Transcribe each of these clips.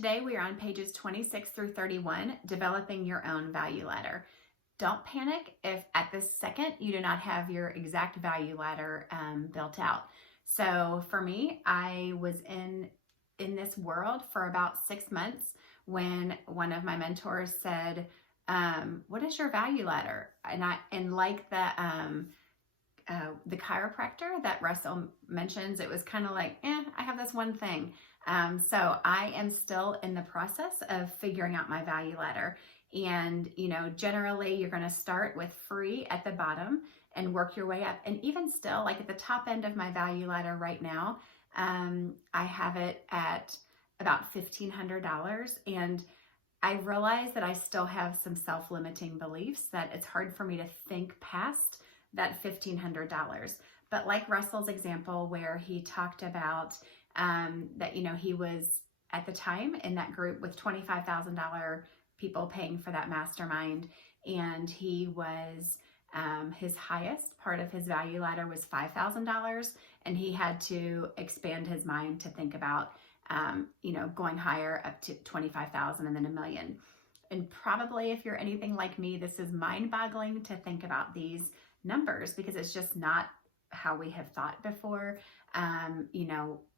today we are on pages 26 through 31, developing your own value ladder. Don't panic if at this second you do not have your exact value ladder built out. So for me, I was in this world for about 6 months when one of my mentors said, what is your value ladder? And like the chiropractor that Russell mentions, it was kind of like, I have this one thing. So I am still in the process of figuring out my value ladder. And, generally you're going to start with free at the bottom and work your way up. And even still, like at the top end of my value ladder right now, I have it at about $1,500. And I realize that I still have some self-limiting beliefs that it's hard for me to think past that $1,500. But like Russell's example where he talked about that, he was at the time in that group with $25,000 people paying for that mastermind. And he was, his highest part of his value ladder was $5,000. And he had to expand his mind to think about, going higher up to 25,000 and then $1 million. And probably if you're anything like me, this is mind-boggling to think about these numbers because it's just not how we have thought before.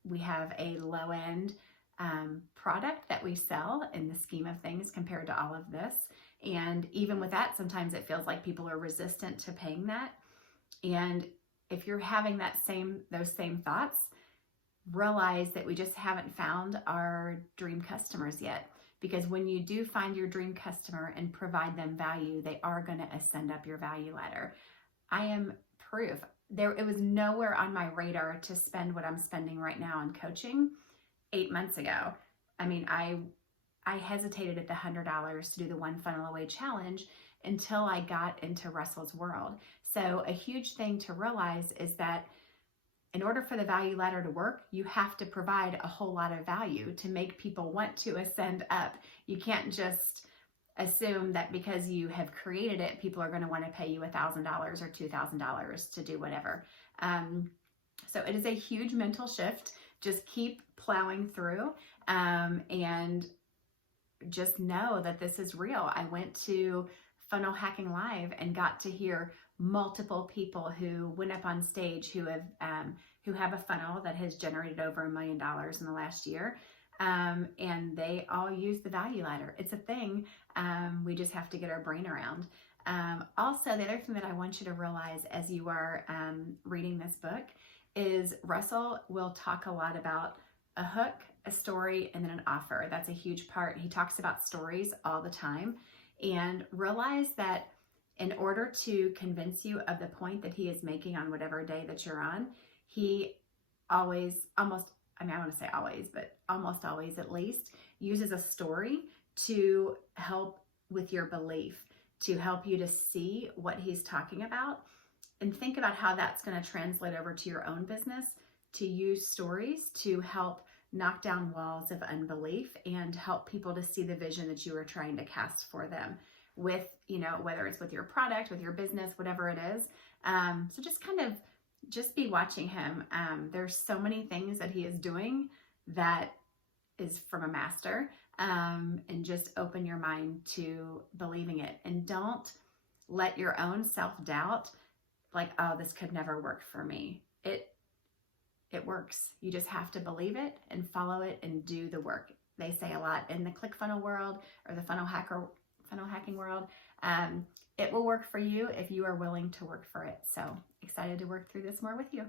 We have a low-end product that we sell in the scheme of things compared to all of this. And even with that, sometimes it feels like people are resistant to paying that. And if you're having those same thoughts, realize that we just haven't found our dream customers yet. Because when you do find your dream customer and provide them value, they are going to ascend up your value ladder. I am proof. It was nowhere on my radar to spend what I'm spending right now on coaching 8 months ago. I mean, I hesitated at the $100 to do the One Funnel Away challenge until I got into Russell's world. So a huge thing to realize is that in order for the value ladder to work, you have to provide a whole lot of value to make people want to ascend up. You can't just assume that because you have created it, people are going to want to pay you $1,000 or $2,000 to do whatever. So it is a huge mental shift. Just keep plowing through and just know that this is real. I went to Funnel Hacking Live and got to hear multiple people who went up on stage who have a funnel that has generated over $1 million in the last year. And they all use the value ladder. It's a thing. We just have to get our brain around. Also, the other thing that I want you to realize as you are reading this book is Russell will talk a lot about a hook, a story, and then an offer. That's a huge part. He talks about stories all the time. And realize that in order to convince you of the point that he is making on whatever day that you're on, he always, I want to say always, but almost always at least, uses a story to help with your belief, to help you to see what he's talking about and think about how that's going to translate over to your own business, to use stories to help knock down walls of unbelief and help people to see the vision that you are trying to cast for them with, whether it's with your product, with your business, whatever it is. So just be watching him. There's so many things that he is doing that is from a master, and just open your mind to believing it. And don't let your own self-doubt, like, oh, this could never work for me. It works. You just have to believe it and follow it and do the work. They say a lot in the ClickFunnels world or the funnel hacking world. It will work for you if you are willing to work for it. So excited to work through this more with you.